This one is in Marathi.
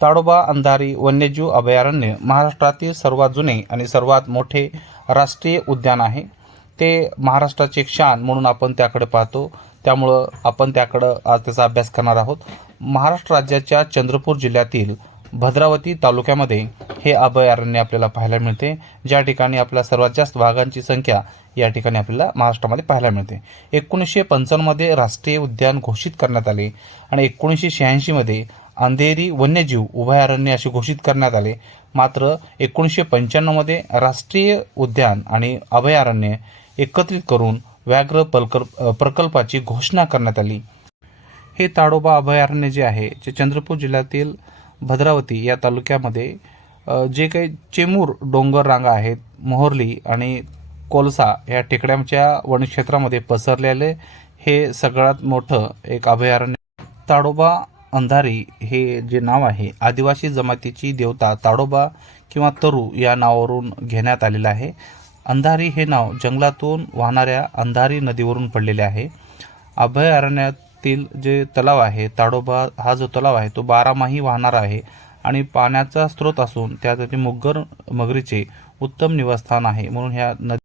ताडोबा अंधारी वन्यजीव अभयारण्य महाराष्ट्रातील सर्वात जुने आणि सर्वात मोठे राष्ट्रीय उद्यान आहे. ते महाराष्ट्राचे एक शान म्हणून आपण त्याकडे पाहतो. त्यामुळं आपण त्याकडं आज त्याचा अभ्यास करणार आहोत. महाराष्ट्र राज्याच्या चंद्रपूर जिल्ह्यातील भद्रावती तालुक्यामध्ये हे अभयारण्य आपल्याला पाहायला मिळते. ज्या ठिकाणी आपल्या सर्वात जास्त वाघांची संख्या या ठिकाणी आपल्याला महाराष्ट्रामध्ये पाहायला मिळते. एकोणीसशे पंचावन्नमध्ये राष्ट्रीय उद्यान घोषित करण्यात आले आणि एकोणीसशे शहाऐंशीमध्ये अंधेरी वन्यजीव उभयारण्य असे घोषित करण्यात आले. मात्र एकोणीसशे पंच्याण्णवमध्ये राष्ट्रीय उद्यान आणि अभयारण्य एकत्रित करून व्याघ्र पलकल प्रकल्पाची घोषणा करण्यात आली. हे ताडोबा अभयारण्य जे आहे जे चंद्रपूर जिल्ह्यातील भद्रावती या तालुक्यामध्ये जे काही चेमूर डोंगर रांगा आहेत मोहर्ली आणि कोलसा या टेकड्यांच्या वनक्षेत्रामध्ये पसरलेले हे सगळ्यात मोठं एक अभयारण्य ताडोबा अंधारी हे जे नाव आहे आदिवासी जमातीची देवता ताडोबा किंवा तरू या नावावरून घेण्यात आलेलं आहे. अंधारी हे नाव जंगलातून वाहणाऱ्या अंधारी नदीवरून पडलेले आहे. अभयारण्यातील जे तलाव आहे ताडोबा हा जो तलाव आहे तो बारामाही वाहणारा आहे आणि पाण्याचा स्रोत असून त्यासाठी मुग्गर मगरीचे उत्तम निवासस्थान आहे म्हणून ह्या नदी